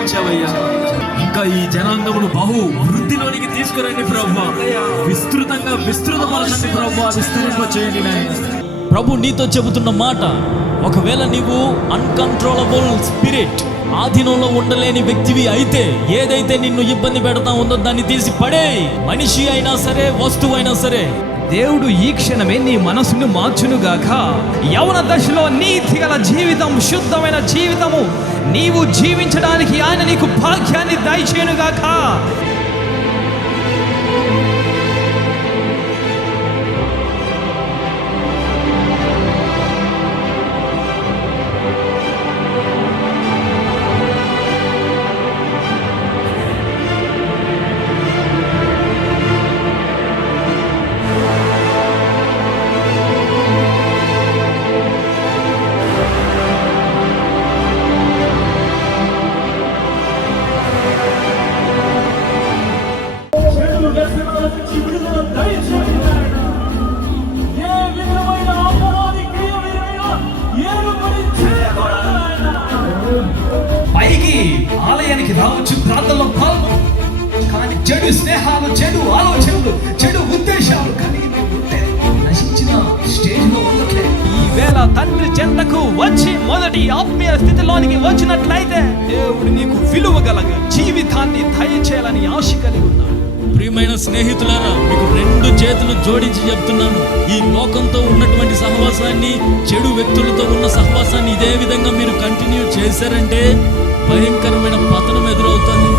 అనుగ్రహించావయ్యా. ఇంకా ఈ జనాంగమును బహు వృద్ధిలోనికి తీసుకురండి ప్రభువా. విస్తృతపరచండి ప్రభువా, విస్తరింపచేయండి నాయన. ప్రభు నీతో చెబుతున్న మాట, ఒకవేళ నీవు అన్కంట్రోలబుల్ స్పిరిట్, ఆధీనంలో ఉండలేని వ్యక్తివి అయితే, ఏదైతే నిన్ను ఇబ్బంది పెడతా ఉందో దాన్ని తీసి పడే. మనిషి అయినా సరే, వస్తువు అయినా సరే, దేవుడు ఈ క్షణమే నీ మనసును మార్చునుగాక. యవన దశలో నీతి గల జీవితం, శుద్ధమైన జీవితము నీవు జీవించడానికి ఆయన నీకు భాగ్యాన్ని దయచేయునుగాక. పైకి ఆలయానికి రావచ్చు, ప్రార్థనలో పాల్గొనవచ్చు, కానీ చెడు స్నేహాలు, చెడు ఆలోచనలు, చెడు ఉద్దేశాలు కలిగి నశించిన స్టేజ్లో ఉండట్లేదు. ఈ వేళ తండ్రి చెంతకు వచ్చి మొదటి ఆత్మీయ స్థితిలోనికి వచ్చినట్లయితే దేవుడు నీకు విలువ గలగ జీవితాన్ని దయచేయాలని ఆశ కలిగి ఉన్నాడు. ప్రియమైన స్నేహితులారా, మీకు 2 చేతులు జోడించి చెప్తున్నాను, ఈ లోకంతో ఉన్నటువంటి సహవాసాన్ని, చెడు వ్యక్తులతో ఉన్న సహవాసాన్ని ఇదే విధంగా మీరు కంటిన్యూ చేశారంటే భయంకరమైన పతనం ఎదురవుతుంది.